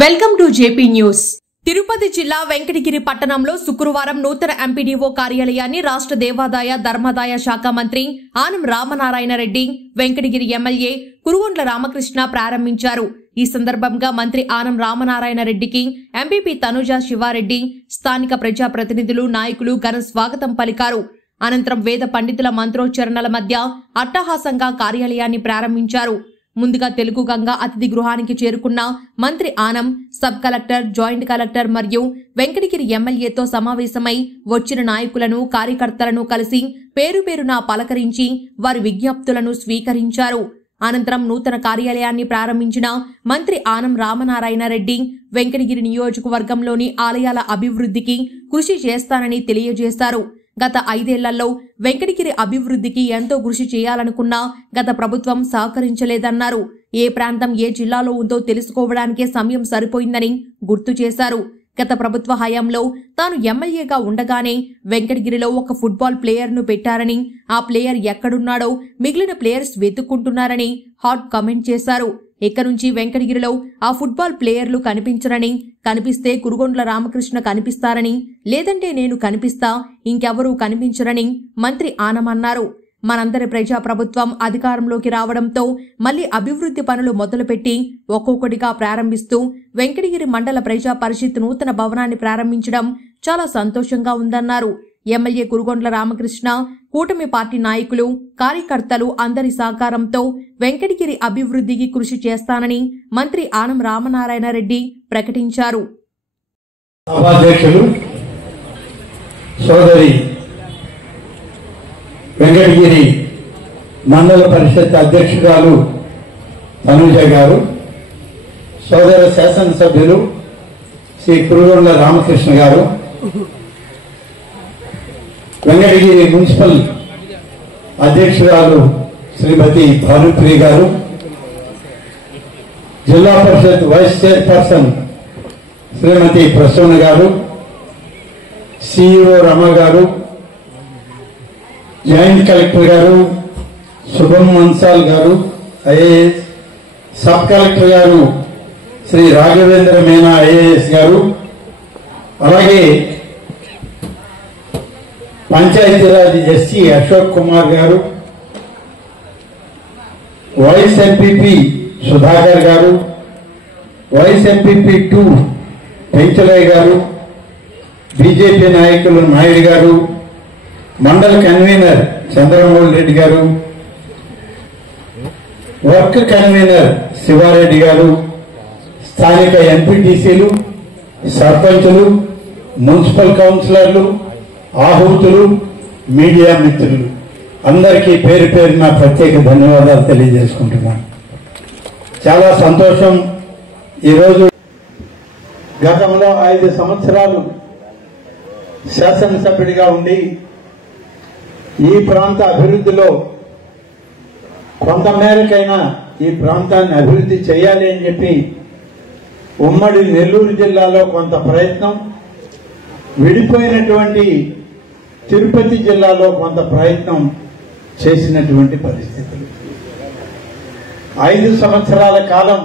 Welcome to JP news. Tirupati జిల్లా వెంకటగిరి పట్టణంలో శుక్రవారం నూతన ఎంపీడీఓ కార్యాలయాన్ని రాష్ట్ర దేవాదాయ ధర్మాదాయ శాఖ మంత్రి ఆనం రామనారాయణ రెడ్డి, వెంకటగిరి ఎమ్మెల్యే కురుగొండ్ల రామకృష్ణ ప్రారంభించారు. ఈ సందర్భంగా మంత్రి ఆనం రామనారాయణ రెడ్డికి ఎంపీపీ తనుజ శివారెడ్డి, స్థానిక ప్రజాప్రతినిధులు, నాయకులు ఘన స్వాగతం పలికారు. అనంతరం వేద పండితుల మంత్రోచ్చరణల మధ్య అట్టహాసంగా కార్యాలయాన్ని ప్రారంభించారు. ముందుగా తెలుగు గంగా అతిథి గృహానికి చేరుకున్న మంత్రి Anam sub collector, joint collector మరియు వెంకటగిరి ఎమ్మెల్యేతో సమావేశమై వచ్చిన నాయకులను, కార్యకర్తలను కలిసి పేరు పేరున పలకరించి వారి విజ్ఞప్తులను స్వీకరించారు. అనంతరం నూతన కార్యాలయాన్ని ప్రారంభించిన మంత్రి ఆనం రామనారాయణ రెడ్డి వెంకటగిరి నియోజకవర్గంలోని ఆలయాల అభివృద్ధికి కృషి చేస్తానని తెలియజేశారు. గత 5 ఏళ్లలో వెంకటగిరి అభివృద్ధికి ఎంతో కృషి చేయాలనుకున్నా గత ప్రభుత్వం సహకరించలేదన్నారు. ఏ ప్రాంతం ఏ జిల్లాలో ఉందో తెలుసుకోవడానికే సమయం సరిపోయిందని గుర్తు చేశారు. గత ప్రభుత్వ హయాంలో తాను ఎమ్మెల్యేగా ఉండగానే వెంకటగిరిలో ఒక ఫుట్బాల్ ప్లేయర్ను పెట్టారని, ఆ ప్లేయర్ ఎక్కడున్నాడో మిగిలిన ప్లేయర్స్ వెతుక్కుంటున్నారని హాట్ కామెంట్ చేశారు. ఇక నుంచి వెంకటగిరిలో ఆ ఫుట్బాల్ ప్లేయర్లు కనిపించరని, కనిపిస్తే కురుగొండ్ల రామకృష్ణ కనిపిస్తారని, లేదంటే నేను కనిపిస్తా, ఇంకెవరూ కనిపించరని మంత్రి ఆనం అన్నారు. మనందరి ప్రజా ప్రభుత్వం అధికారంలోకి రావడంతో మళ్లీ అభివృద్ధి పనులు మొదలుపెట్టి ఒక్కొక్కటిగా ప్రారంభిస్తూ వెంకటగిరి మండల ప్రజా పరిషత్ నూతన భవనాన్ని ప్రారంభించడం చాలా సంతోషంగా ఉందన్నారు. ఎమ్మెల్యే కురుగొండ్ల రామకృష్ణ, కూటమి పార్టీ నాయకులు, కార్యకర్తలు అందరి సహకారంతో వెంకటగిరి అభివృద్ధికి కృషి చేస్తానని మంత్రి ఆనం రామనారాయణ రెడ్డి ప్రకటించారు. వెంకటగిరి మండల పరిషత్ అధ్యక్షురాలు తనుజ గారు, సోదర శాసనసభ్యులు శ్రీ కురుగొండ్ల రామకృష్ణ గారు, వెంకటగిరి మున్సిపల్ అధ్యక్షురాలు శ్రీమతి భానుప్రియ గారు, జిల్లా పరిషత్ వైస్ చైర్పర్సన్ శ్రీమతి ప్రసన్న గారు, సిఇఓ రమ గారు, జాయింట్ కలెక్టర్ గారు శుభం మన్సాల్ గారు, ఐఏఎస్, సబ్ కలెక్టర్ గారు శ్రీ రాఘవేంద్ర మీనా ఐఏఎస్ గారు, అలాగే పంచాయతీరాజ్ ఎస్సీ అశోక్ కుమార్ గారు, వైస్ ఎంపీపీ సుధాకర్ గారు, వైస్ ఎంపీపీ 2 పెంచలయ్య గారు, బీజేపీ నాయకులు నాయుడు గారు, మండల కన్వీనర్ చంద్రమోహన్ రెడ్డి గారు, వర్క్ కన్వీనర్ శివారెడ్డి గారు, స్థానిక ఎంపీటీసీలు, సర్పంచులు, మున్సిపల్ కౌన్సిలర్లు, ఆహూతులు, మీడియా మిత్రులు అందరికీ పేరు పేరున ప్రత్యేక ధన్యవాదాలు తెలియజేసుకుంటున్నాను. చాలా సంతోషం. ఈరోజు గతంలో 5 సంవత్సరాలు శాసనసభ్యుడిగా ఉండి ఈ ప్రాంత అభివృద్ధిలో కొంత మేరకైనా ఈ ప్రాంతాన్ని అభివృద్ధి చేయాలి అని చెప్పి ఉమ్మడి నెల్లూరు జిల్లాలో కొంత ప్రయత్నం, విడిపోయినటువంటి తిరుపతి జిల్లాలో కొంత ప్రయత్నం చేసినటువంటి పరిస్థితులు. 5 సంవత్సరాల కాలం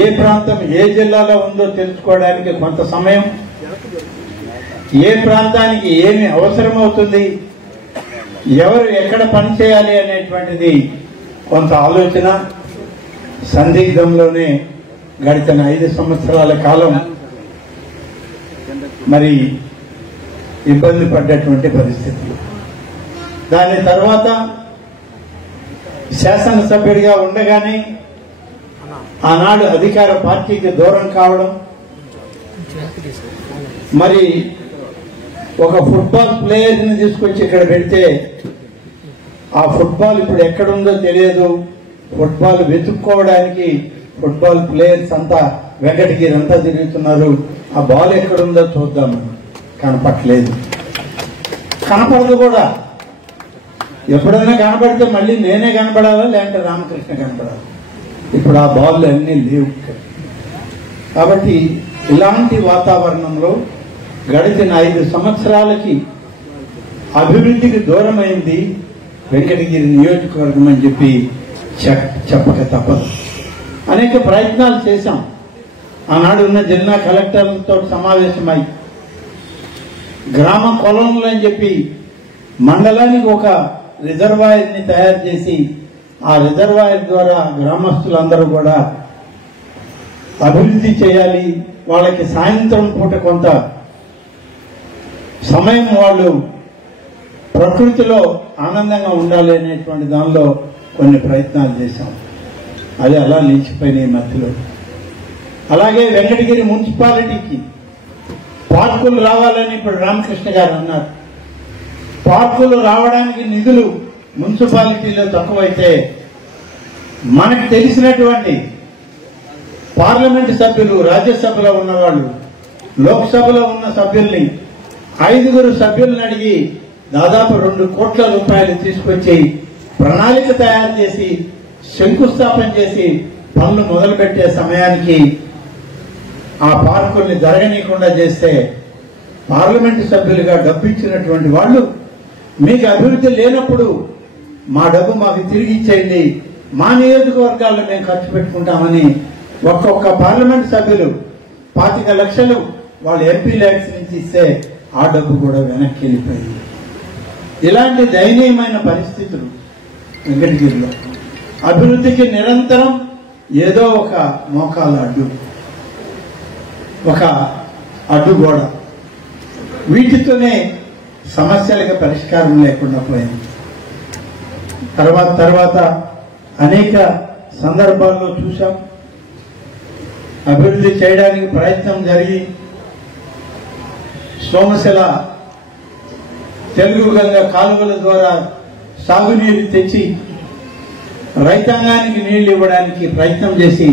ఏ ప్రాంతం ఏ జిల్లాలో ఉందో తెలుసుకోవడానికి కొంత సమయం, ఏ ప్రాంతానికి ఏమి అవసరమవుతుంది, ఎవరు ఎక్కడ పనిచేయాలి అనేటువంటిది కొంత ఆలోచన సందిగ్ధంలోనే గడిచిన 5 సంవత్సరాల కాలం మరి ఇబ్బంది పడ్డటువంటి పరిస్థితులు. దాని తర్వాత శాసనసభ్యుడిగా ఉండగానే ఆనాడు అధికార పార్టీకి దూరం కావడం, మరి ఒక ఫుట్బాల్ ప్లేయర్ని తీసుకొచ్చి ఇక్కడ పెడితే ఆ ఫుట్బాల్ ఇప్పుడు ఎక్కడుందో తెలియదు. ఫుట్బాల్ వెతుక్కోవడానికి ఫుట్బాల్ ప్లేయర్స్ అంతా వెంకటగిరి అంతా తిరుగుతున్నారు. ఆ బాల్ ఎక్కడుందో చూద్దామని కనపట్లేదు, కనపడదు కూడా. ఎప్పుడైనా కనపడితే మళ్ళీ నేనే కనపడాలా, లేదంటే రామకృష్ణ కనపడాలి. ఇప్పుడు ఆ బాల్ అన్నీ లేవు. కాబట్టి ఇలాంటి వాతావరణంలో గడిచిన 5 సంవత్సరాలకి అభివృద్ధికి దూరమైంది వెంకటగిరి నియోజకవర్గం అని చెప్పి చెప్పక తప్పదు. అనేక ప్రయత్నాలు చేశాం. ఆనాడు ఉన్న జిల్లా కలెక్టర్లతో సమావేశమై గ్రామ కొలంలో అని చెప్పి మండలానికి ఒక రిజర్వాయర్ని తయారు చేసి ఆ రిజర్వాయర్ ద్వారా గ్రామస్తులందరూ కూడా అభివృద్ధి చేయాలి, వాళ్ళకి సాయంత్రం పూట కొంత సమయం వాళ్ళు ప్రకృతిలో ఆనందంగా ఉండాలి అనేటువంటి దానిలో కొన్ని ప్రయత్నాలు చేశాం. అది అలా నిలిచిపోయినాయి మధ్యలో. అలాగే వెంకటగిరి మున్సిపాలిటీకి పార్కులు రావాలని ఇప్పుడు రామకృష్ణ గారు అన్నారు. పార్కులు రావడానికి నిధులు మున్సిపాలిటీలో తక్కువైతే మనకు తెలిసినటువంటి పార్లమెంటు సభ్యులు, రాజ్యసభలో ఉన్నవాళ్ళు, లోక్సభలో ఉన్న సభ్యుల్ని 5 సభ్యులను అడిగి దాదాపు 2 కోట్ల రూపాయలు తీసుకొచ్చి ప్రణాళిక తయారు చేసి శంకుస్థాపన చేసి పనులు మొదలుపెట్టే సమయానికి ఆ పార్కుల్ని జరగనీయకుండా చేస్తే పార్లమెంటు సభ్యులుగా డబ్బు ఇచ్చినటువంటి వాళ్ళు మీకు అభివృద్ధి లేనప్పుడు మా డబ్బు మాకు తిరిగి ఇచ్చేయండి, మా నియోజకవర్గాల్లో మేము ఖర్చు పెట్టుకుంటామని ఒక్కొక్క పార్లమెంటు సభ్యులు 25 లక్షలు వాళ్ళ ఎంపీ ల్యాక్స్ నుంచి ఇస్తే ఆ డబ్బు కూడా వెనక్కి వెళ్ళిపోయింది. ఇలాంటి దయనీయమైన పరిస్థితులు వెంకటగిరిలో. అభివృద్ధికి నిరంతరం ఏదో ఒక మోకాల అడ్డు, ఒక అడ్డుగోడ, వీటితోనే సమస్యలకు పరిష్కారం లేకుండా పోయింది. తర్వాత అనేక సందర్భాల్లో చూశాం, అభివృద్ధి చేయడానికి ప్రయత్నం జరిగి సోమశిల తెలుగు గంగ కాలువల ద్వారా సాగునీరు తెచ్చి రైతాంగానికి నీళ్లు ఇవ్వడానికి ప్రయత్నం చేసి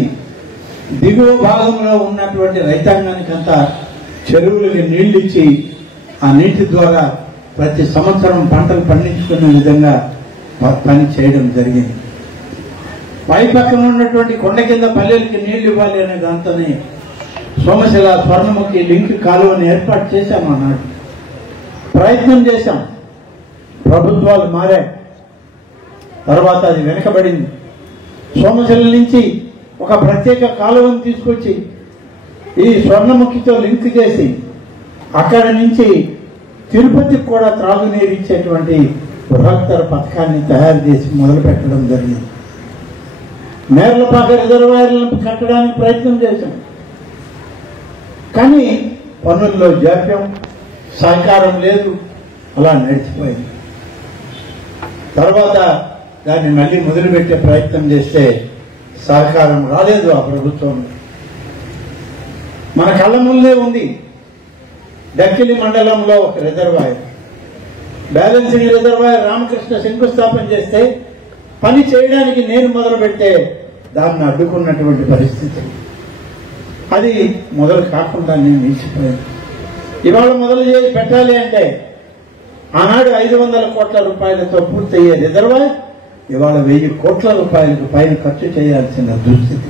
దిగువ భాగంలో ఉన్నటువంటి రైతాంగానికి అంతా చెరువులకి నీళ్లు ఇచ్చి ఆ నీటి ద్వారా ప్రతి సంవత్సరం పంటలు పండించుకునే విధంగా పని చేయడం జరిగింది. పై పక్కన ఉన్నటువంటి కొండ కింద పల్లెలకి నీళ్లు ఇవ్వాలి అనే దాంతోనే సోమశిల స్వర్ణముఖి లింక్ కాలువని ఏర్పాటు చేశాం. అన్నాడు ప్రయత్నం చేశాం, ప్రభుత్వాలు మారాయి, తర్వాత అది వెనకబడింది. సోమశిల నుంచి ఒక ప్రత్యేక కాలువను తీసుకొచ్చి ఈ స్వర్ణముఖితో లింక్ చేసి అక్కడి నుంచి తిరుపతికి కూడా త్రాగునీరు ఇచ్చేటువంటి బృహత్తర పథకాన్ని తయారు చేసి మొదలు పెట్టడం జరిగింది. మేర్లపాక రిజర్వాయర్లను కట్టడానికి ప్రయత్నం చేశాం, కానీ పనుల్లో జాప్యం, సహకారం లేదు, అలా నడిచిపోయింది. తర్వాత దాన్ని మళ్ళీ మొదలుపెట్టే ప్రయత్నం చేస్తే సహకారం రాలేదు ఆ ప్రభుత్వం. మన కళ్ళ ముందే ఉంది దక్కిలి మండలంలో ఒక రిజర్వాయర్, బ్యాలెన్సింగ్ రిజర్వాయర్ రామకృష్ణ శంకుస్థాపన చేస్తే పని చేయడానికి నేను మొదలు పెడితే దాన్ని అడ్డుకున్నటువంటి పరిస్థితి. అది మొదలు కాకుండా నేను నిలిచిపోయాను. ఇవాళ మొదలు చేసి పెట్టాలి అంటే ఆనాడు 500 కోట్ల రూపాయలతో పూర్తయ్యే రిజర్వాయర్ ఇవాళ 1000 కోట్ల రూపాయలకు పైన ఖర్చు చేయాల్సిన దుస్థితి.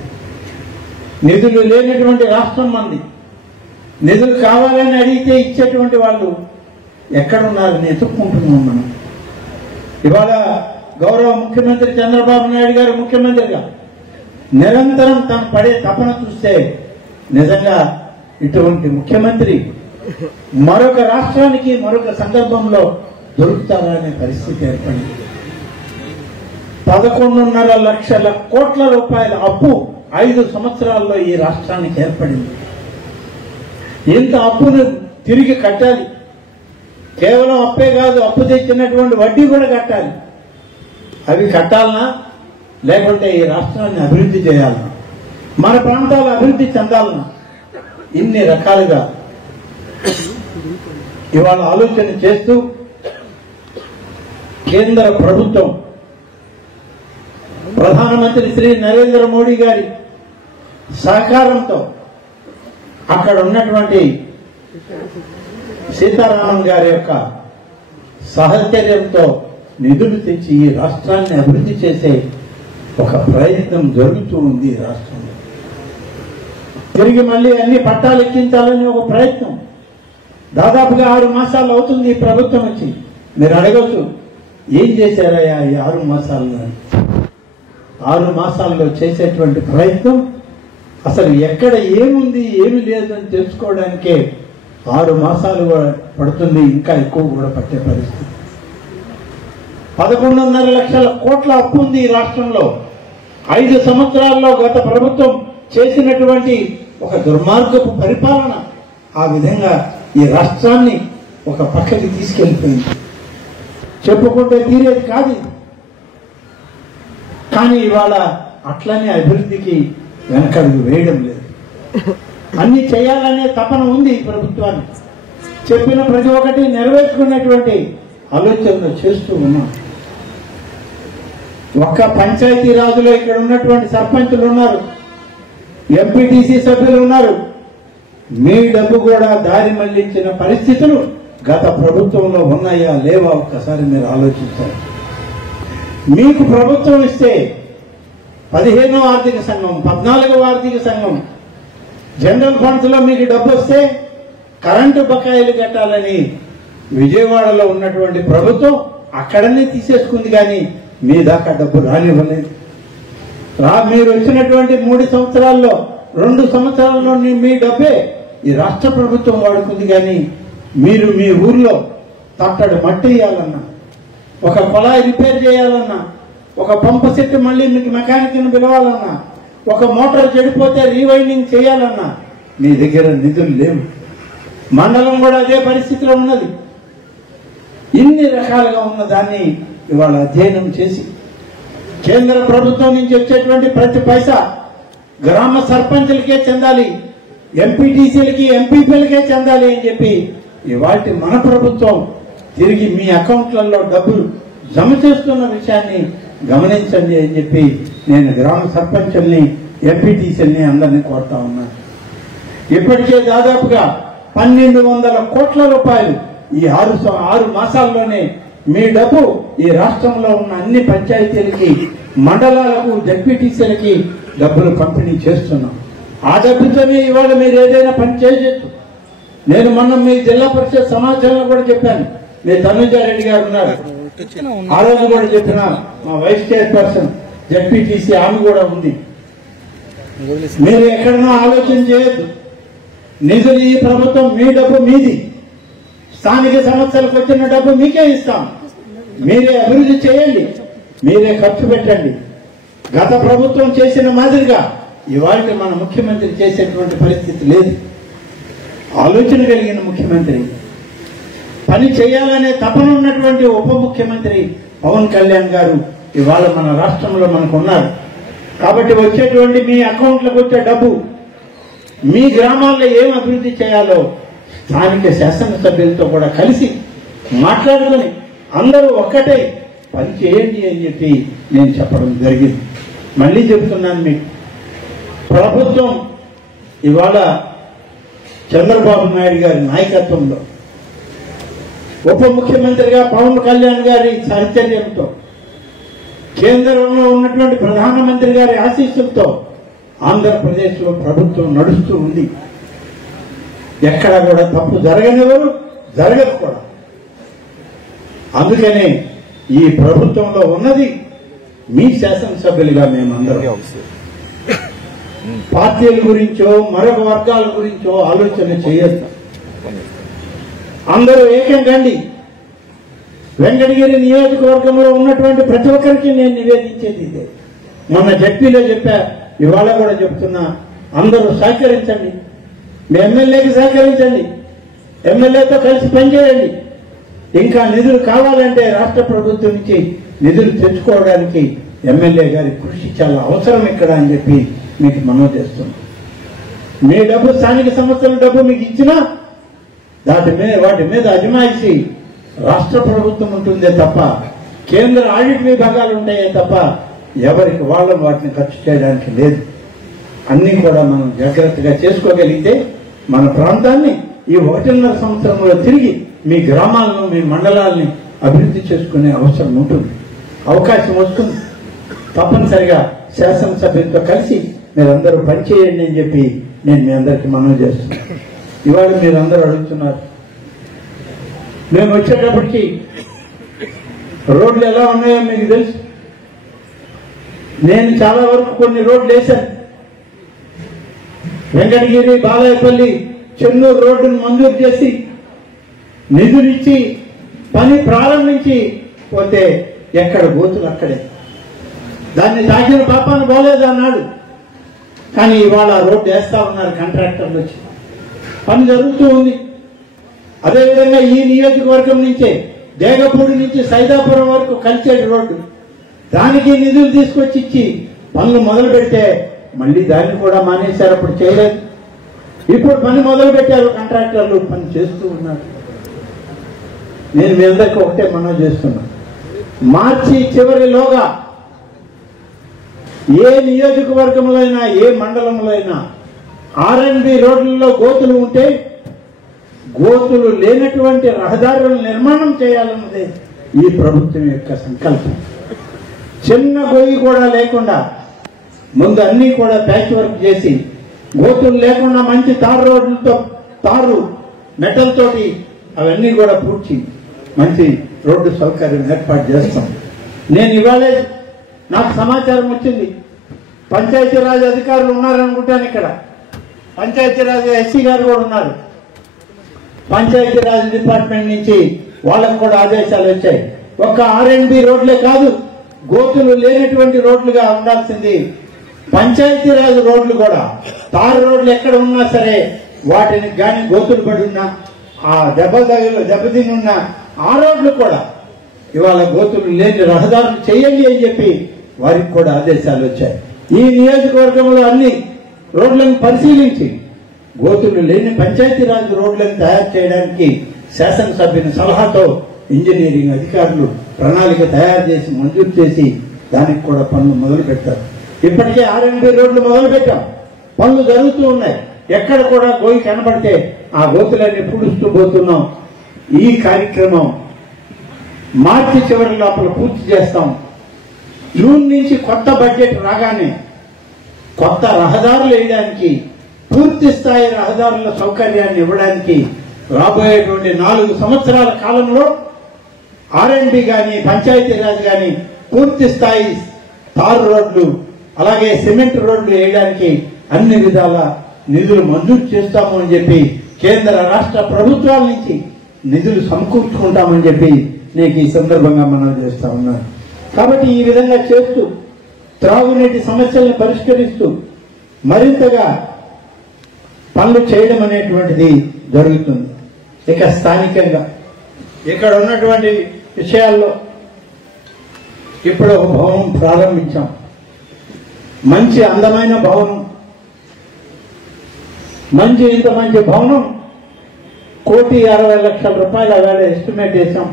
నిధులు లేనటువంటి రాష్ట్రం మంది. నిధులు కావాలని అడిగితే ఇచ్చేటువంటి వాళ్ళు ఎక్కడున్నారని ఎత్తుక్కుంటున్నాం మనం. ఇవాళ గౌరవ ముఖ్యమంత్రి చంద్రబాబు నాయుడు గారు ముఖ్యమంత్రిగా నిరంతరం తను పడే తపన చూస్తే నిజంగా ఇటువంటి ముఖ్యమంత్రి మరొక రాష్ట్రానికి మరొక సందర్భంలో దొరుకుతారా అనే పరిస్థితి ఏర్పడింది. 11.5 లక్షల కోట్ల రూపాయల అప్పు 5 సంవత్సరాల్లో ఈ రాష్ట్రానికి ఏర్పడింది. ఇంత అప్పును తిరిగి కట్టాలి. కేవలం అప్పే కాదు, అప్పు తెచ్చినటువంటి వడ్డీ కూడా కట్టాలి. అవి కట్టాలనా లేకుంటే ఈ రాష్ట్రాన్ని అభివృద్ధి చేయాలన్నా, మన ప్రాంతాలు అభివృద్ధి చెందాలన్నా, ఇన్ని రకాలుగా ఇవాళ ఆలోచన చేస్తూ కేంద్ర ప్రభుత్వం ప్రధానమంత్రి శ్రీ నరేంద్ర మోడీ గారి సహకారంతో అక్కడ ఉన్నటువంటి సీతారామన్ గారి యొక్క సహచర్యంతో నిధులు తెచ్చి ఈ రాష్ట్రాన్ని అభివృద్ధి చేసే ఒక ప్రయత్నం జరుగుతూ ఉంది. ఈ రాష్ట్రంలో తిరిగి మళ్ళీ అన్ని పట్టాలు ఎక్కించాలని ఒక ప్రయత్నం. దాదాపుగా 6 మాసాలు అవుతుంది ఈ ప్రభుత్వం వచ్చి. మీరు అడగచ్చు, ఏం చేశారయ్యా ఈ 6 మాసాల్లో? 6 మాసాల్లో చేసేటువంటి ప్రయత్నం అసలు ఎక్కడ ఏముంది ఏమి లేదు అని తెలుసుకోవడానికే 6 మాసాలు పడుతుంది, ఇంకా ఎక్కువ కూడా పట్టే పరిస్థితి. 11.5 లక్షల కోట్ల అప్పు ఉంది ఈ రాష్ట్రంలో. 5 సంవత్సరాల్లో గత ప్రభుత్వం చేసినటువంటి ఒక దుర్మార్గపు పరిపాలన ఆ విధంగా ఈ రాష్ట్రాన్ని ఒక పక్కకి తీసుకెళ్లిపోయింది. చెప్పుకుంటే తీరేది కాదు. కానీ ఇవాళ అట్లనే అభివృద్ధికి వెనకడుగు వేయడం లేదు. అన్ని చేయాలనే తపన ఉంది ఈ ప్రభుత్వానికి. చెప్పిన ప్రతి ఒక్కటి నెరవేర్చుకునేటువంటి ఆలోచనలు చేస్తూ ఉన్నాం. ఒక్క పంచాయతీ రాజులో ఇక్కడ ఉన్నటువంటి సర్పంచులు ఉన్నారు, ఎంపీటీసీ సభ్యులు ఉన్నారు. మీ డబ్బు కూడా దారి మళ్లించిన పరిస్థితులు గత ప్రభుత్వంలో ఉన్నాయా లేవా ఒక్కసారి మీరు ఆలోచించాలి. మీకు ప్రభుత్వం ఇస్తే 15వ ఆర్థిక సంఘం, 14వ ఆర్థిక సంఘం జనరల్ ఫండ్స్ లో మీకు డబ్బు వస్తే కరెంటు బకాయిలు కట్టాలని విజయవాడలో ఉన్నటువంటి ప్రభుత్వం అక్కడనే తీసేసుకుంది, కానీ మీ దాకా డబ్బు రానివ్వలేదు. మీరు వచ్చినటువంటి 3 సంవత్సరాల్లో 2 సంవత్సరాల్లో మీ డబ్బే ఈ రాష్ట్ర ప్రభుత్వం వాడుకుంది, కానీ మీరు మీ ఊర్లో తట్టడు మట్టి వేయాలన్నా, ఒక కొలాయి రిపేర్ చేయాలన్నా, ఒక పంపు సెట్ మళ్ళీ మీకు మెకానిక్ని పిలవాలన్నా, ఒక మోటార్ చెడిపోతే రీవైండింగ్ చేయాలన్నా మీ దగ్గర నిధులు లేవు. మండలం కూడా అదే పరిస్థితిలో ఉన్నది. ఇన్ని రకాలుగా ఉన్న దాన్ని ఇవాళ అధ్యయనం చేసి కేంద్ర ప్రభుత్వం నుంచి వచ్చేటువంటి ప్రతి పైసా గ్రామ సర్పంచులకే చెందాలి, ఎంపీటీసీలకి ఎంపీపీలకే చెందాలి అని చెప్పి ఇవాళ మన ప్రభుత్వం తిరిగి మీ అకౌంట్లలో డబ్బులు జమ చేస్తున్న విషయాన్ని గమనించండి అని చెప్పి నేను గ్రామ సర్పంచుల్ని ఎంపీటీసీల్ని అందరినీ కోరుతా ఉన్నాను. ఇప్పటికే దాదాపుగా 1200 కోట్ల రూపాయలు ఈ 6 మాసాల్లోనే మీ డబ్బు ఈ రాష్ట్రంలో ఉన్న అన్ని పంచాయతీలకి, మండలాలకు, జడ్పీటీసీలకి డబ్బులు పంపిణీ చేస్తున్నాం. ఆ డబ్బుతోనే ఇవాళ మీరు ఏదైనా పని చేయొచ్చు. నేను మొన్న మీ జిల్లా పరిషత్ సమాచారంలో కూడా చెప్పాను. మీ తనుజారెడ్డి గారు ఉన్నారు, ఆ రోజు కూడా చెప్పిన మా వైస్ చైర్పర్సన్ జడ్పీటీసీ ఆమె కూడా ఉంది. మీరు ఎక్కడనో ఆలోచన చేయొద్దు. నిధులు ఈ ప్రభుత్వం, మీ డబ్బు మీది. స్థానిక సమస్యలకు వచ్చిన డబ్బు మీకే ఇస్తాం. మీరే అభివృద్ధి చేయండి, మీరే ఖర్చు పెట్టండి. గత ప్రభుత్వం చేసిన మాదిరిగా ఇవాళ మన ముఖ్యమంత్రి చేసేటువంటి పరిస్థితి లేదు. ఆలోచన కలిగిన ముఖ్యమంత్రి, పని చేయాలనే తపన ఉన్నటువంటి ఉప ముఖ్యమంత్రి పవన్ కళ్యాణ్ గారు ఇవాళ మన రాష్ట్రంలో మనకు ఉన్నారు. కాబట్టి వచ్చేటువంటి మీ అకౌంట్లకు వచ్చే డబ్బు మీ గ్రామాల్లో ఏం అభివృద్ధి చేయాలో స్థానిక శాసనసభ్యులతో కూడా కలిసి మాట్లాడుకొని అందరూ ఒక్కటే పని చేయండి అని చెప్పి నేను చెప్పడం జరిగింది. మళ్ళీ చెబుతున్నాను, మీకు ప్రభుత్వం ఇవాళ చంద్రబాబు నాయుడు గారి నాయకత్వంలో ఉప ముఖ్యమంత్రిగా పవన్ కళ్యాణ్ గారి సాహచర్యంతో, కేంద్రంలో ఉన్నటువంటి ప్రధానమంత్రి గారి ఆశీస్సులతో ఆంధ్రప్రదేశ్ లో ప్రభుత్వం నడుస్తూ ఉంది. ఎక్కడ కూడా తప్పు జరగనివ్వరు, జరగదు కూడా. అందుకనే ఈ ప్రభుత్వంలో ఉన్నది మీ శాసనసభ్యులుగా మేమందరం పార్టీల గురించో మరొక వర్గాల గురించో ఆలోచన చేయొద్దు. అందరూ ఏకం కండి. వెంకటగిరి నియోజకవర్గంలో ఉన్నటువంటి ప్రతి ఒక్కరికి నేను నివేదించేది ఇదే. మొన్న జడ్పీలో చెప్పా, ఇవాళ కూడా చెప్తున్నా, అందరూ సహకరించండి. మీ ఎమ్మెల్యేకి సహకరించండి, ఎమ్మెల్యేతో కలిసి పనిచేయండి. ఇంకా నిధులు కావాలంటే రాష్ట్ర ప్రభుత్వం నుంచి నిధులు తెచ్చుకోవడానికి ఎమ్మెల్యే గారి కృషి చాలా అవసరం ఇక్కడ అని చెప్పి మీకు మనవి చేస్తున్నాం. మీ డబ్బు, స్థానిక సంస్థల డబ్బు మీకు ఇచ్చినా వాటి మీద అజమాయిషి రాష్ట్ర ప్రభుత్వం ఉంటుందే తప్ప, కేంద్ర ఆడిట్ విభాగాలు ఉంటాయే తప్ప ఎవరికి వాళ్ళు వాటిని ఖర్చు చేయడానికి లేదు. అన్ని కూడా మనం జాగ్రత్తగా చేసుకోగలిగితే మన ప్రాంతాన్ని ఈ 1.5 సంవత్సరంలో తిరిగి మీ గ్రామాలను, మీ మండలాల్ని అభివృద్ధి చేసుకునే అవసరం ఉంటుంది, అవకాశం వస్తుంది. తప్పనిసరిగా శాసనసభ్యులతో కలిసి మీరందరూ పనిచేయండి అని చెప్పి నేను మీ అందరికీ మనవి చేస్తున్నాను. ఇవాళ మీరందరూ అడుగుతున్నారు, మేము వచ్చేటప్పటికి రోడ్లు ఎలా ఉన్నాయో మీకు తెలుసు. నేను చాలా వరకు కొన్ని రోడ్లు వేశాను. వెంకటగిరి బాలాయపల్లి చెన్నూరు రోడ్డును మంజూరు చేసి నిధులిచ్చి పని ప్రారంభించి పోతే ఎక్కడ గోతులు అక్కడే. దాన్ని తాకిన పాపాన్ని పోలేదు అన్నాడు. కానీ ఇవాళ రోడ్డు వేస్తా ఉన్నారు కాంట్రాక్టర్లు వచ్చి, పని జరుగుతూ ఉంది. అదేవిధంగా ఈ నియోజకవర్గం నుంచే దేగపూడి నుంచి సైదాపురం వరకు కలిసేటి రోడ్డు, దానికి నిధులు తీసుకొచ్చి ఇచ్చి పనులు మొదలు పెడితే మళ్ళీ దాన్ని కూడా మానేశారు. అప్పుడు చేయలేదు, ఇప్పుడు పని మొదలు పెట్టారు. కాంట్రాక్టర్లు పని చేస్తూ ఉన్నారు. నేను మీ అందరికీ ఒకటే మనవి చేస్తున్నా, మార్చి చివరిలోగా ఏ నియోజకవర్గంలో అయినా ఏ మండలంలో అయినా R&B రోడ్లలో గోతులు ఉంటే గోతులు లేనటువంటి రహదారులను నిర్మాణం చేయాలన్నదే ఈ ప్రభుత్వం యొక్క సంకల్పం. చిన్న గొయ్యి కూడా లేకుండా ముందు అన్ని కూడా ప్యాచ్ వర్క్ చేసి గోతులు లేకుండా మంచి తారు రోడ్లతో తారు మెటల్ తోటి అవన్నీ కూడా పూడ్చి మంచి రోడ్డు సౌకర్యం ఏర్పాటు చేస్తాం. నేను ఇవాళే నాకు సమాచారం వచ్చింది, పంచాయతీరాజ్ అధికారులు ఉన్నారనుకుంటాను. ఇక్కడ పంచాయతీరాజ్ ఎస్సీ గారు కూడా ఉన్నారు. పంచాయతీరాజ్ డిపార్ట్మెంట్ నుంచి వాళ్ళకు కూడా ఆదేశాలు వచ్చాయి. ఒక్క R&B రోడ్లే కాదు, గోతులు లేనటువంటి రోడ్లుగా ఉండాల్సింది పంచాయతీరాజ్ రోడ్లు కూడా. తారు రోడ్లు ఎక్కడ ఉన్నా సరే వాటిని గాని గోతులు పడి ఉన్నా ఆ దెబ్బతిని ఉన్న ఆ రోడ్లు కూడా ఇవాళ గోతులు లేని రహదారులు చేయండి అని చెప్పి వారికి కూడా ఆదేశాలు వచ్చాయి. ఈ నియోజకవర్గంలో అన్ని రోడ్లను పరిశీలించి గోతులు లేని పంచాయతీరాజ్ రోడ్లను తయారు చేయడానికి శాసనసభ్యుని సలహాతో ఇంజనీరింగ్ అధికారులు ప్రణాళిక తయారు చేసి మంజూరు చేసి దానికి కూడా పనులు మొదలు పెట్టారు. ఇప్పటికే R&B రోడ్లు మొదలు పెట్టాం, పనులు జరుగుతూ ఉన్నాయి. ఎక్కడ కూడా గోయి కనబడితే ఆ గోతులన్నీ పూడుస్తూ పోతున్నాం. ఈ కార్యక్రమం మార్చి చివరి లోపల పూర్తి చేస్తాం. జూన్ నుంచి కొత్త బడ్జెట్ రాగానే కొత్త రహదారులు వేయడానికి, పూర్తి స్థాయి రహదారుల సౌకర్యాన్ని ఇవ్వడానికి రాబోయేటువంటి 4 సంవత్సరాల కాలంలో R&B గాని పంచాయతీరాజ్ గాని పూర్తి స్థాయి తారు రోడ్లు అలాగే సిమెంట్ రోడ్లు వేయడానికి అన్ని విధాల నిధులు మంజూరు చేస్తాము అని చెప్పి కేంద్ర రాష్ట్ర ప్రభుత్వాల నుంచి నిధులు సమకూర్చుకుంటామని చెప్పి నేను ఈ సందర్భంగా మనం చేస్తా ఉన్నాను. కాబట్టి ఈ విధంగా చేస్తూ త్రాగునీటి సమస్యలను పరిష్కరిస్తూ మరింతగా పనులు చేయడం అనేటువంటిది జరుగుతుంది. ఇక స్థానికంగా ఇక్కడ ఉన్నటువంటి విషయాల్లో ఇప్పుడు ఒక భవనం ప్రారంభించాం. మంచి అందమైన భవనం, ఇంత మంచి భవనం ₹1,60,00,000 అవేళ ఎస్టిమేట్ చేశాం.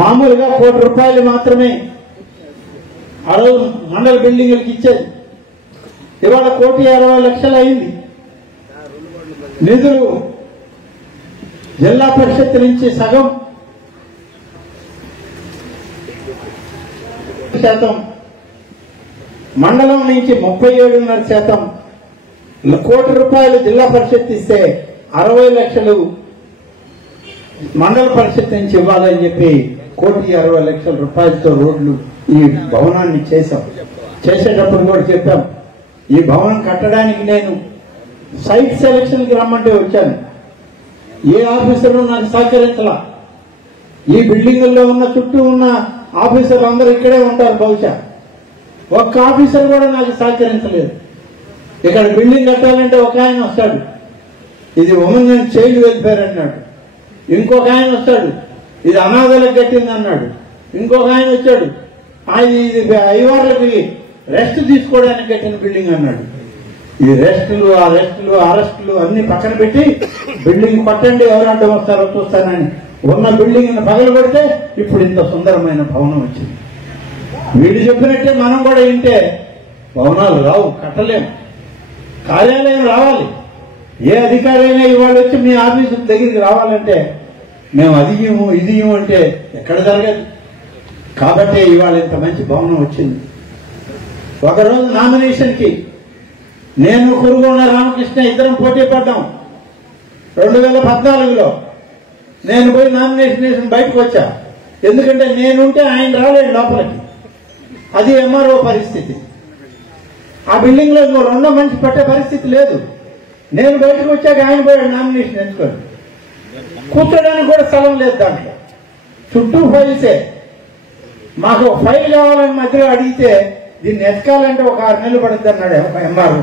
మామూలుగా ₹1,00,00,000 మాత్రమే ఆ రోజు మండల బిల్డింగ్లకు ఇచ్చేది. ఇవాళ ₹1,60,00,000 అయింది. నిధులు జిల్లా పరిషత్ నుంచి సగం శాతం, మండలం నుంచి 37.5%, ₹1,00,00,000 జిల్లా పరిషత్ ఇస్తే 60 లక్షలు మండల పరిషత్ నుంచి ఇవ్వాలని చెప్పి ₹1,60,00,000 రోడ్లు ఈ భవనాన్ని చేశాం. చేసేటప్పుడు కూడా చెప్పాం, ఈ భవనం కట్టడానికి నేను సైట్ సెలక్షన్ కి రమ్మంటే వచ్చాను. ఏ ఆఫీసర్లు నాకు సహకరించాల. ఈ బిల్డింగుల్లో ఉన్న చుట్టూ ఉన్న ఆఫీసర్లు అందరూ ఇక్కడే ఉంటారు. బహుశా ఒక్క ఆఫీసర్ కూడా నాకు సహకరించలేదు. ఇక్కడ బిల్డింగ్ కట్టాలంటే ఒక ఆయన వస్తాడు, ఇది ఉమెన్ అండ్ చైల్డ్ వెల్ఫేర్ అన్నాడు. ఇంకొక ఆయన వస్తాడు, ఇది అనాథలకు కట్టింది అన్నాడు. ఇంకొక ఆయన వచ్చాడు, ఇది ఐవార్లకి రెస్ట్ తీసుకోవడానికి కట్టిన బిల్డింగ్ అన్నాడు. ఈ అరెస్టులు అన్ని పక్కన పెట్టి బిల్డింగ్ పట్టండి, ఎవరు అడ్డం వస్తారో చూస్తానని ఉన్న బిల్డింగ్ పగలు కొడితే ఇప్పుడు ఇంత సుందరమైన భవనం వచ్చింది. వీళ్ళు చెప్పినట్టే మనం కూడా వింటే భవనాలు రావు, కట్టలేము. కార్యాలయం రావాలి. ఏ అధికారి అయినా ఇవాళ వచ్చి మీ ఆఫీసు దగ్గరికి రావాలంటే మేము అది ఇది అంటే ఎక్కడ జరగదు. కాబట్టి ఇవాళ ఇంత మంచి భవనం వచ్చింది. ఒకరోజు నామినేషన్ కి నేను కురుగొండ రామకృష్ణ ఇద్దరం పోటీ పడ్డాం. 2014లో నేను పోయి నామినేషన్ బయటకు వచ్చా. ఎందుకంటే నేనుంటే ఆయన రాలేడు లోపలికి. అది MRO పరిస్థితి. ఆ బిల్డింగ్ లో ఇంకో రెండో మనిషి పట్టే పరిస్థితి లేదు. నేను బయటకు వచ్చాక ఆయన పోయాడు నామినేషన్ ఎంచుకొని. కూర్చోడానికి కూడా స్థలం లేదు దాంట్లో, చుట్టూ ఫైల్సే. మాకు ఒక ఫైల్ కావాలని మధ్యలో అడిగితే దీన్ని ఎతకాలంటే ఒక 6 నెలలు పడుతుంది అన్నాడు ఎంఆర్ఓ.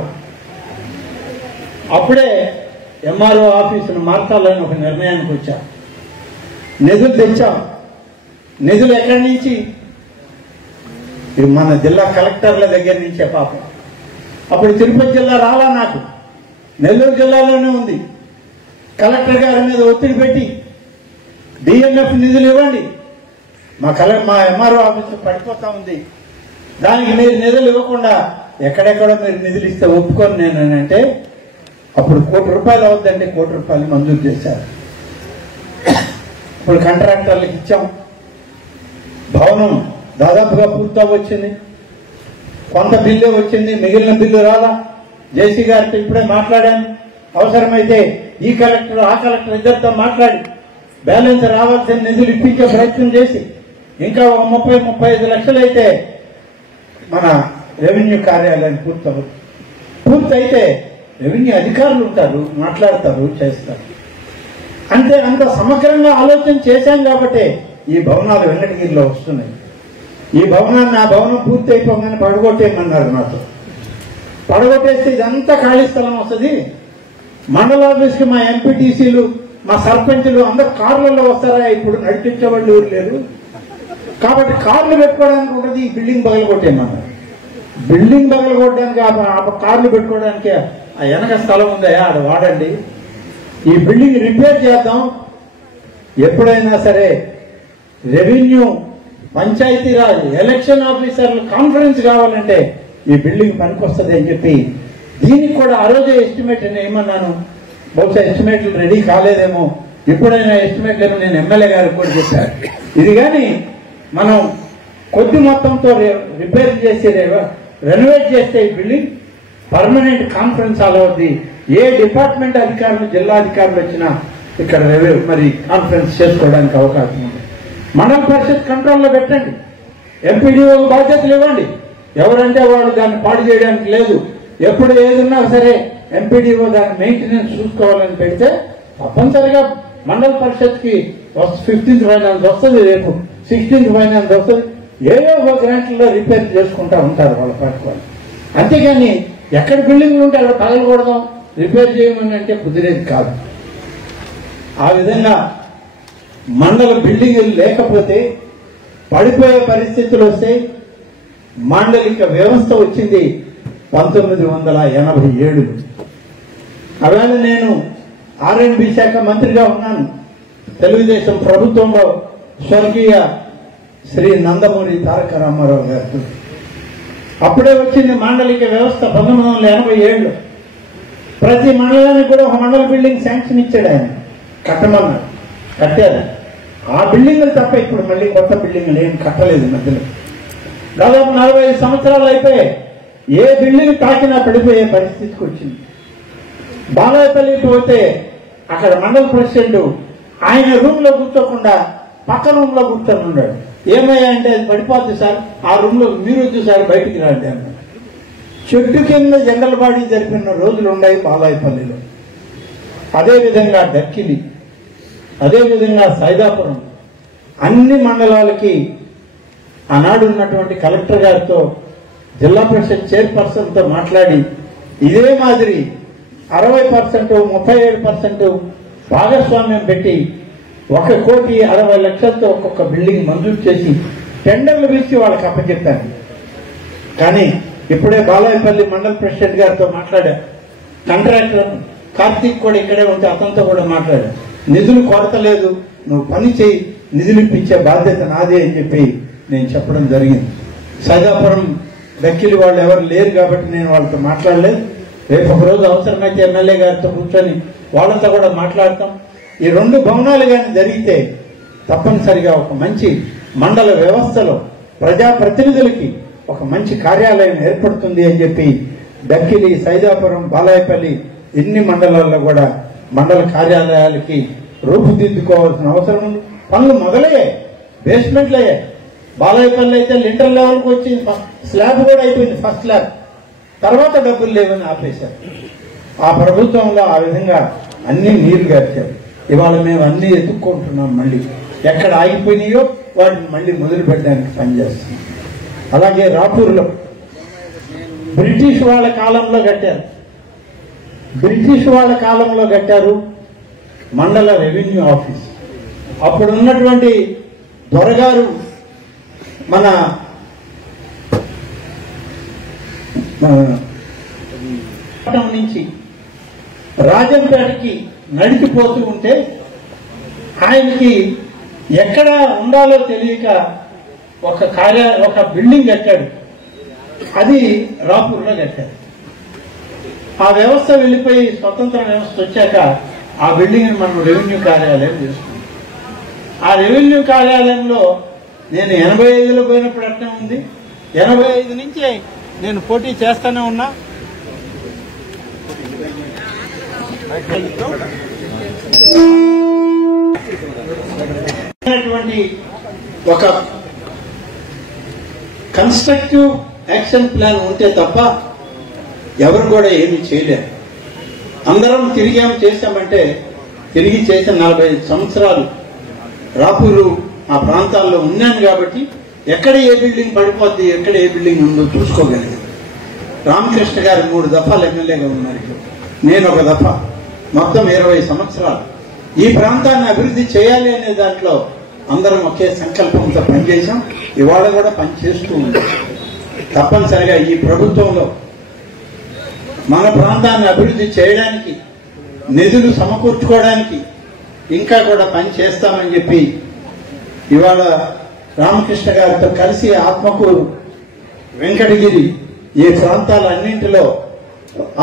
అప్పుడే ఎంఆర్ఓ ఆఫీసును మార్చాలని ఒక నిర్ణయానికి వచ్చాం. నిధులు తెచ్చాం. నిధులు ఎక్కడి నుంచి? మన జిల్లా కలెక్టర్ల దగ్గర నుంచే పాపం. అప్పుడు తిరుపతి జిల్లా రాలా, నాకు నెల్లూరు జిల్లాలోనే ఉంది. కలెక్టర్ గారి మీద ఒత్తిడి పెట్టి డిఎంఎఫ్ నిధులు ఇవ్వండి, మా ఎంఆర్ఓ ఆఫీసు పడిపోతా ఉంది, దానికి మీరు నిధులు ఇవ్వకుండా ఎక్కడెక్కడో మీరు నిధులు ఇస్తే ఒప్పుకొని నేను అంటే అప్పుడు ₹1 కోటి అవుద్దంటే ₹1 కోటి మంజూరు చేశారు. ఇప్పుడు కాంట్రాక్టర్లకు ఇచ్చాం. భవనం దాదాపుగా పూర్తి వచ్చింది. కొంత బిల్లు వచ్చింది, మిగిలిన బిల్లు రాలా. జేసీ గారితో ఇప్పుడే మాట్లాడాను. అవసరమైతే ఈ కలెక్టర్ ఆ కలెక్టర్ ఇద్దరితో మాట్లాడి బ్యాలెన్స్ రావాల్సిన నిధులు ఇప్పించే ప్రయత్నం చేసి ఇంకా 30-35 లక్షలు అయితే మన రెవెన్యూ కార్యాలయాన్ని పూర్తయితే రెవెన్యూ అధికారులు ఉంటారు, మాట్లాడతారు, చేస్తారు. అంటే అంత సమగ్రంగా ఆలోచన చేశాం కాబట్టి ఈ భవనాలు వెంకటగిరిలో వస్తున్నాయి. ఈ భవనాన్ని ఆ భవనం పూర్తి అయిపోగానే పడగొట్టేయమన్నారు నాతో. పడగొట్టేస్తే ఇదంతా ఖాళీ స్థలం వస్తుంది. మండల ఆఫీస్కి మా ఎంపీటీసీలు, మా సర్పంచులు అందరు కార్లలో వస్తారా? ఇప్పుడు నడిపించే వాళ్ళు ఎవరు లేరు కాబట్టి కార్లు పెట్టుకోవడానికి ఉంటుంది. ఈ బిల్డింగ్ పగలగొట్టేయమన్నారు. బిల్డింగ్ పగలగొట్టడానికి కార్లు పెట్టుకోవడానికి ఆ వెనక స్థలం ఉందా? ఆడ వాడండి. ఈ బిల్డింగ్ రిపేర్ చేద్దాం. ఎప్పుడైనా సరే రెవెన్యూ, పంచాయతీరాజ్, ఎలక్షన్ ఆఫీసర్లు కాన్ఫరెన్స్ కావాలంటే ఈ బిల్డింగ్ పనికొస్తుంది అని చెప్పి దీనికి కూడా ఆ రోజే ఎస్టిమేట్ ఏమన్నాను. బహుశా ఎస్టిమేట్లు రెడీ కాలేదేమో, ఎప్పుడైనా ఎస్టిమేట్ లేమో నేను ఎమ్మెల్యే గారికి కూడా చెప్పాను. ఇది కానీ మనం కొద్ది మొత్తంతో రిపేర్ చేసి రెనోవేట్ చేస్తే ఈ బిల్డింగ్ పర్మనెంట్ కాన్ఫరెన్స్ హాల్ అవుద్ది. ఏ డిపార్ట్మెంట్ అధికారులు, జిల్లా అధికారులు వచ్చినా ఇక్కడ మరి కాన్ఫరెన్స్ చేసుకోవడానికి అవకాశం ఉంది. మండల పరిషత్ కంట్రోల్లో పెట్టండి. ఎంపీడీఓ బాధ్యతలు ఇవ్వండి. ఎవరంటే వాళ్ళు దాన్ని పాడు చేయడానికి లేదు. ఎప్పుడు ఏదున్నా సరే ఎంపీడీఓ దాని మెయింటెనెన్స్ చూసుకోవాలని పెడితే తప్పనిసరిగా మండల పరిషత్ కి 15th ఫైనాన్స్ వస్తుంది, రేపు 16th ఫైనాన్స్ వస్తుంది. ఏదో ఒక గ్రాంట్లలో రిపేర్ చేసుకుంటా ఉంటారు వాళ్ళ పట్టుకోవాలి. అంతేగాని ఎక్కడ బిల్డింగ్లు ఉంటే అక్కడ పగలకూడదాం, రిపేర్ చేయమని అంటే కుదిరేది కాదు. ఆ విధంగా మండల బిల్డింగులు లేకపోతే పడిపోయే పరిస్థితులు వస్తే మాండలిక వ్యవస్థ వచ్చింది 1987. అవేళ నేను R&B శాఖ మంత్రిగా ఉన్నాను. తెలుగుదేశం ప్రభుత్వంలో స్వర్గీయ శ్రీ నందమూరి తారక రామారావు గారు అప్పుడే వచ్చింది మాండలిక వ్యవస్థ 1987. ప్రతి మండలానికి కూడా ఒక మండల బిల్డింగ్ శాంక్షన్ ఇచ్చాడు ఆయన, కట్టమన్నారు, కట్టారు. ఆ బిల్డింగులు తప్ప ఇప్పుడు మళ్ళీ కొత్త బిల్డింగులు ఏం కట్టలేదు. మధ్యలో దాదాపు 45 సంవత్సరాలు అయిపోయాయి. ఏ బిల్డింగ్ తాకినా పడిపోయే పరిస్థితికి వచ్చింది. బాలాయపల్లి పోతే అక్కడ మండల ప్రెసిడెంట్ ఆయన రూమ్ లో కూర్చోకుండా పక్క రూమ్ లో కూర్చొని ఉన్నాడు. ఏమయ్యా అంటే అది పడిపోతుంది సార్, ఆ రూమ్ లో మీరు వచ్చి సార్ బయటికి రండి అన్నాడు. చెట్టు కింద జనరల్ బాడీ జరిపిన రోజులు ఉన్నాయి బాలాయపల్లిలో. అదేవిధంగా దక్కిలి, అదేవిధంగా సైదాపురం, అన్ని మండలాలకి ఆనాడు ఉన్నటువంటి కలెక్టర్ గారితో, జిల్లా పరిషత్ చైర్పర్సన్ తో మాట్లాడి ఇదే మాదిరి 60%, 37% భాగస్వామ్యం పెట్టి 1,60,00,000తో ఒక్కొక్క బిల్డింగ్ మంజూరు చేసి టెండర్లు పిలిచి వాళ్ళకి అప్పచెప్పాను. కానీ ఇప్పుడే బాలాయపల్లి మండల ప్రెసిడెంట్ గారితో మాట్లాడా. కాంట్రాక్టర్ కార్తీక్ కూడా ఇక్కడే ఉంటే అతనితో కూడా మాట్లాడా. నిధులు కొరత లేదు, నువ్వు పని చేయి, నిధులు ఇప్పించే బాధ్యత నాదే అని చెప్పి నేను చెప్పడం జరిగింది. సైదాపురం దక్కిలి వాళ్ళు ఎవరు లేరు కాబట్టి నేను వాళ్ళతో మాట్లాడలేదు. రేపు ఒక రోజు అవసరమైతే ఎమ్మెల్యే గారితో కూర్చొని వాళ్ళతో కూడా మాట్లాడతాం. ఈ 2 భవనాలు కానీ జరిగితే తప్పనిసరిగా ఒక మంచి మండల వ్యవస్థలో ప్రజాప్రతినిధులకి ఒక మంచి కార్యాలయం ఏర్పడుతుంది అని చెప్పి దక్కిలి, సైదాపురం, బాలాయపల్లి ఇన్ని మండలాల్లో కూడా మండల కార్యాలయాలకి రూపుదిద్దుకోవాల్సిన అవసరం ఉంది. పనులు మొదలయ్యాయి, బేస్మెంట్లు అయ్యాయి. బాలాయపల్లి అయితే లింటర్ లెవెల్కి వచ్చింది, స్లాబ్ కూడా అయిపోయింది. ఫస్ట్ స్లాబ్ తర్వాత డబ్బులు లేవని ఆపేశారు. ఆ ప్రభుత్వంలో ఆ విధంగా అన్ని నీరు గార్చారు. ఇవాళ మేము అన్ని ఎదుర్కొంటున్నాం. మళ్ళీ ఎక్కడ ఆగిపోయినాయో వాటిని మళ్ళీ మొదలు పెట్టడానికి పనిచేస్తున్నాం. అలాగే రాపూర్లో బ్రిటిష్ వాళ్ళ కాలంలో కట్టారు మండల రెవెన్యూ ఆఫీస్. అప్పుడు ఉన్నటువంటి దొరగారు మన నుంచి రాజంపేటకి నడిచిపోతూ ఉంటే ఆయనకి ఎక్కడ ఉండాలో తెలియక ఒక బిల్డింగ్ కట్టాడు. అది రాపూర్లో కట్టాడు. ఆ వ్యవస్థ వెళ్ళిపోయి స్వతంత్ర వ్యవస్థ వచ్చాక ఆ బిల్డింగ్ మనం రెవెన్యూ కార్యాలయం చేసుకున్నాం. ఆ రెవెన్యూ కార్యాలయంలో నేను 85లో పోయినప్పుడు అట్లా ఉంది. 85 నుంచి నేను పోటీ చేస్తూనే ఉన్నా. ఒక కన్స్ట్రక్టివ్ యాక్షన్ ప్లాన్ ఉంటే తప్ప ఎవరు కూడా ఏమీ చేయలేరు. అందరం చేశామంటే తిరిగి చేసే 45 సంవత్సరాలు రాపూరు ఆ ప్రాంతాల్లో ఉన్నాను కాబట్టి ఎక్కడ ఏ బిల్డింగ్ పడిపోద్ది, ఎక్కడ ఏ బిల్డింగ్ ఉందో చూసుకోగలిగాను. రామకృష్ణ గారు 3 దఫాలు ఎమ్మెల్యేగా ఉన్నారు. నేను ఒక దఫా. మొత్తం 20 సంవత్సరాలు ఈ ప్రాంతాన్ని అభివృద్ధి చేయాలి అనే దాంట్లో అందరం ఒకే సంకల్పంతో పనిచేశాం. ఇవాళ కూడా పనిచేస్తూ ఉన్నాం. తప్పనిసరిగా ఈ ప్రభుత్వంలో మన ప్రాంతాన్ని అభివృద్ధి చేయడానికి, నిధులు సమకూర్చుకోవడానికి ఇంకా కూడా పని చేస్తామని చెప్పి ఇవాళ రామకృష్ణ గారితో కలిసి ఆత్మకూరు, వెంకటగిరి ఈ ప్రాంతాలన్నింటిలో,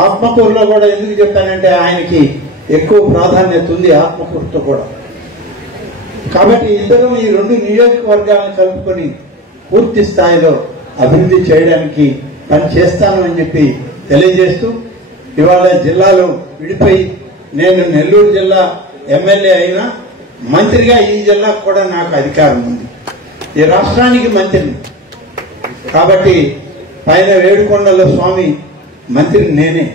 ఆత్మకూరులో కూడా ఎందుకు చెప్పానంటే ఆయనకి ఎక్కువ ప్రాధాన్యత ఉంది ఆత్మకూరుతో కూడా. కాబట్టి ఇద్దరం ఈ 2 నియోజకవర్గాలను కలుపుకొని పూర్తి స్థాయిలో అభివృద్ధి చేయడానికి పని చేస్తాను అని చెప్పి తెలియజేస్తూ, ఇవాళ జిల్లాలో విడిపోయి నేను నెల్లూరు జిల్లా ఎమ్మెల్యే అయినా మంత్రిగా ఈ జిల్లాకు కూడా నాకు అధికారం ఉంది. ఈ రాష్ట్రానికి మంత్రిని కాబట్టి పైన వేడుకొండల స్వామి మంత్రి నేనే,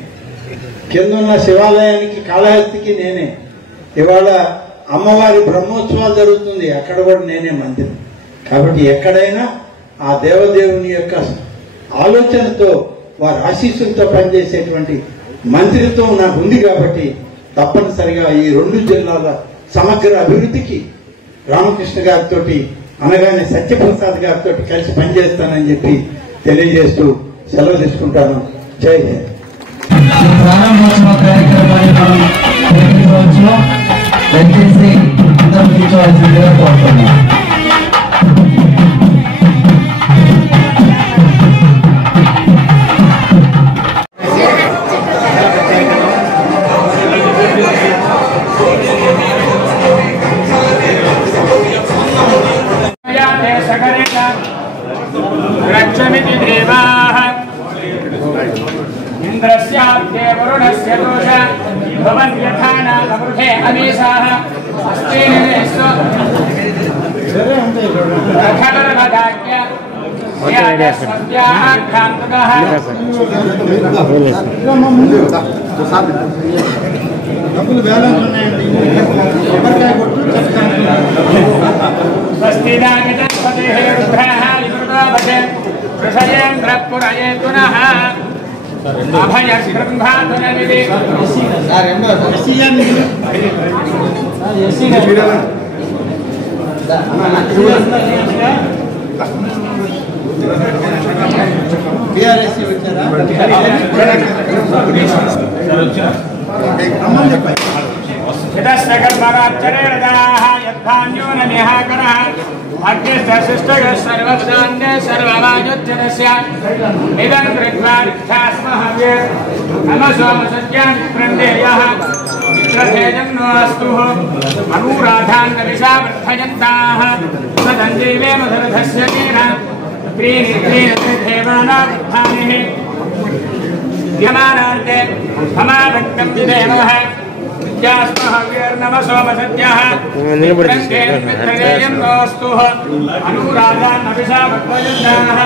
కిందున్న శివాలయానికి కాళహస్తికి నేనే, ఇవాళ అమ్మవారి బ్రహ్మోత్సవాలు జరుగుతుంది అక్కడ కూడా నేనే మంత్రి. కాబట్టి ఎక్కడైనా ఆ దేవదేవుని యొక్క ఆలోచనతో వారి ఆశీస్సులతో పనిచేసేటువంటి మంత్రిత్వం నాకు ఉంది. కాబట్టి తప్పనిసరిగా ఈ 2 జిల్లాల సమగ్ర అభివృద్ధికి రామకృష్ణ గారితో అనగానే సత్యప్రసాద్ గారితో కలిసి పనిచేస్తానని చెప్పి తెలియజేస్తూ సెలవు తీసుకుంటాను. జై హింద్. ప్రారంభోత్సవ కార్యక్రమాన్ని మనం నిర్వహించవచ్చు. దయచేసి అందరూ కూర్చోవాల్సిందిగా కోరుతున్నాం. रक्षमिति देवाः इंद्रस्याप्ते वरुणस्य दोष भवन्यथा नामृथे अमीशाः अस्तेनेस्व रखबरभदाज्ञ यादस्वत्याः खान्तकः డబ్బులు బ్యాలెన్స్ ఉన్నాయండి. కొబ్బరికాయ కొట్టు చెప్తాను. స్వస్తిదాగితస్పతిః రుద్రః వివృతోభతే వృషయేంద్రపురయేతునః అభయస్బ్రహ్మాతునమిది బీఆర్ఎస్సీ వచ్చారా? हितस्तकर्मराच्चरेणदाः यद्धान्यो न निहाकरः अग्निस्तशिष्टयः सर्वदान्ये सर्ववायुज्जनस्य इदं कृत्वा रिक्थास्महव्ये नमः सोमसत्यां प्रन्देयः मित्रथेजन्नो अस्तु अनुराधान्नविषावर्धयन्ताः सदञ्जीवे मधुरधस्य वीरा प्रीनिर्देवानावृद्धानिः यमानान्ते समादक्तं विदेवः विद्यास्महव्यर्नमः सोमसत्याः मित्रथेजन्नो अस्तु अनुराधान्नविषावर्धयन्ताः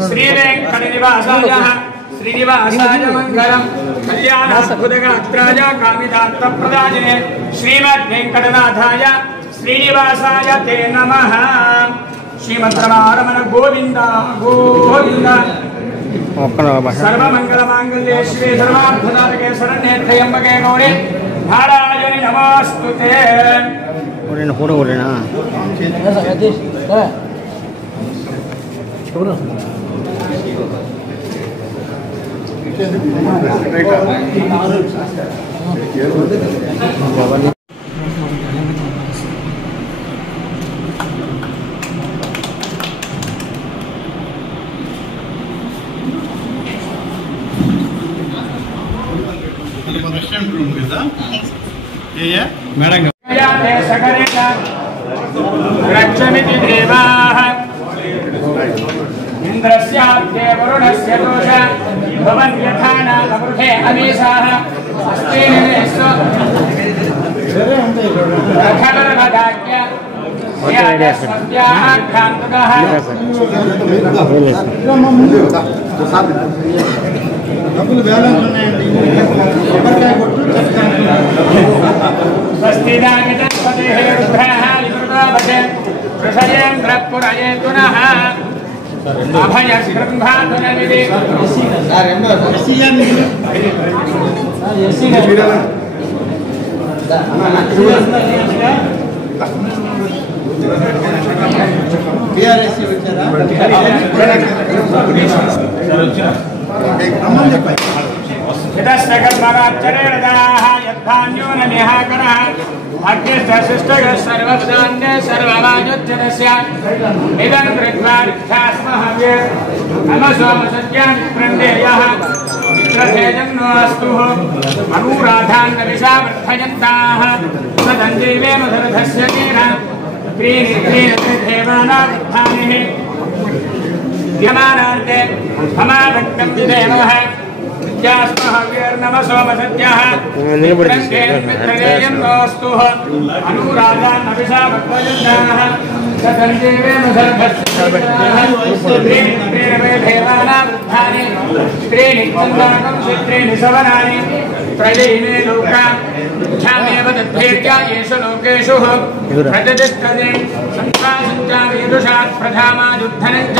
श्री वेंकटनिवासाय श्रीनिवासाय मंगलम कल्याणाद्भुतगात्राय कामितार्थप्रदायिने श्रीमद्वेंकटनाथाय श्रीनिवासाय ते नमः। श्रीमद्रमारमण गोविंद गोविंद। सर्वमंगलमांगल्ये शिवे सर्वार्थसाधके शरण्ये त्र्यंबके गौरी नारायणि नमोस्तुते। फोटो बोलेना రెస్టారెంట్ రూమ్ కదా మేడం रक्षमिति देवाः इंद्रस्याद्य वरुणस्य दोष भवन्यथा नामृथे अमीसाः अस्तेनेस्तु रथगर्भदाज्ञ यादस्मद्याः कान्तकः డబ్బులు బ్యాలెన్స్ ఉన్నాయండి కొబ్బరికాయ కొట్టు చెప్తాను स्वस्तिदामितस्पतिः रुद्रः विकृतोऽभते वृषयेन्द्रपुरयेतुनः अभयस्ब्रह्मातुनविदि బీఆర్ఎస్సీ వచ్చారా यतस्तकर्मराच्चरेणदाः यद्धान्यो न निहाकरः अग्निष्ठशिष्टः सर्वदान्ये सर्ववायुज्जनस्य इदं कृत्वा रिक्षास्महव्ये नमसोमसत्यां प्रणेयः मित्रधेजन्नो अस्तु अनुराधान्नविषा वर्धयन्ताः सदञ्जीवेम धरधस्य कीन त्रीणि देवानावृद्धानिः यमानान्ते समाभक्तं विदेमः नमसोमसत्याः मित्रधेयं नोऽस्तु अनुराधान्नविषा वर्धयन्ताः सदञ्जीवेम धरधस्य देवानावृद्धानि त्रीणि त्रीणि सवनानि त्रयीमे लोका ध्यामेव तद्भेद्या येषु लोकेषु प्रतिष्ठते संसासञ्चामीदुषात् प्रधामायुद्धनं च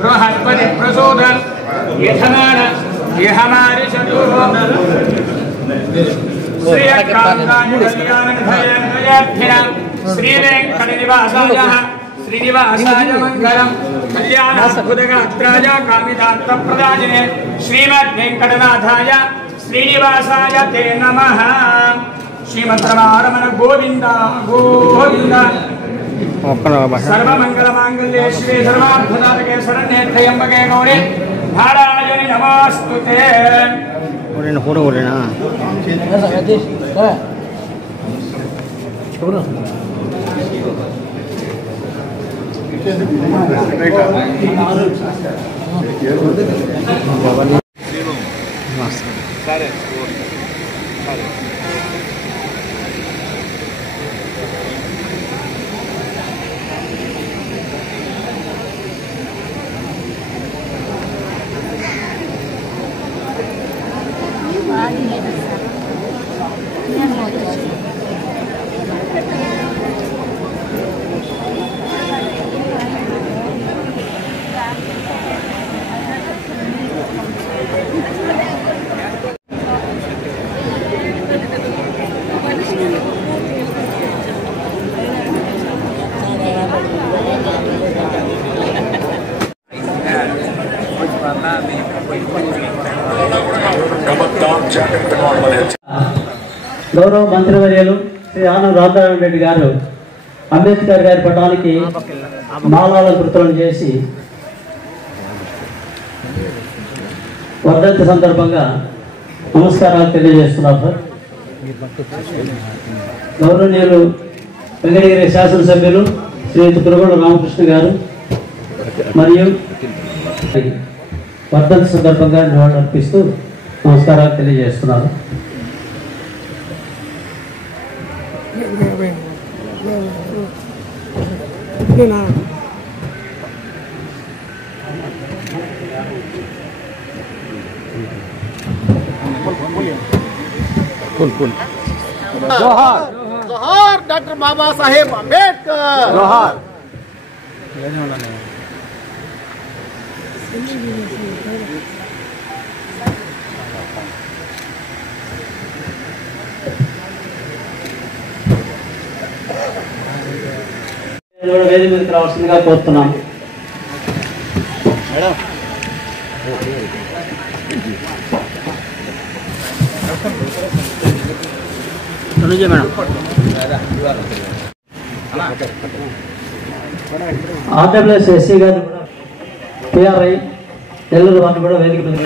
बृहस्पति प्रसूद यथमान यहमारि चतुः श्रीयकान्तायुधयानधयन्वयाभ्यां श्रीवेंकटनिवासाय श्रीनिवासाय मंगलम कल्याणाद्भुतगात्राय कामितार्थप्रदायिने श्रीमद्वेंकटनाथाय श्रीनिवासाय ते नमः। श्रीमद्रमारमण गोविंद गोविंद। सर्वमंगलमांगल्ये शिवे सर्वार्थसाधके शरण्ये त्र्यंबके गौरी नारायणि नमोस्तुते। फोटो बोलेना గౌరవ మంత్రివర్యులు శ్రీ ఆనం రామనారాయణ రెడ్డి గారు అంబేద్కర్ గారి పటానికి మాలాలంకృతం చేసి వర్ధంతి సందర్భంగా నమస్కారాలు తెలియజేస్తున్నారు సార్. గౌరవనీయులు వెంకటగిరి శాసనసభ్యులు శ్రీయుత కురగొండ రామకృష్ణ గారు మరియు వర్ధంతి సందర్భంగా నివాళులు అర్పిస్తూ నమస్కారాలు తెలియజేస్తున్నారు. जोहार जोहार डॉक्टर बाबा साहेब अम्बेडकर जोहार. వేదిక మీదకి రావాల్సిందిగా కోరుతున్నాం. ఆర్డబ్ల్యూఎస్ ఎస్సీ గారు కూడా పిఆర్ఐ నెల్లూరు వారిని కూడా వేదిక మీద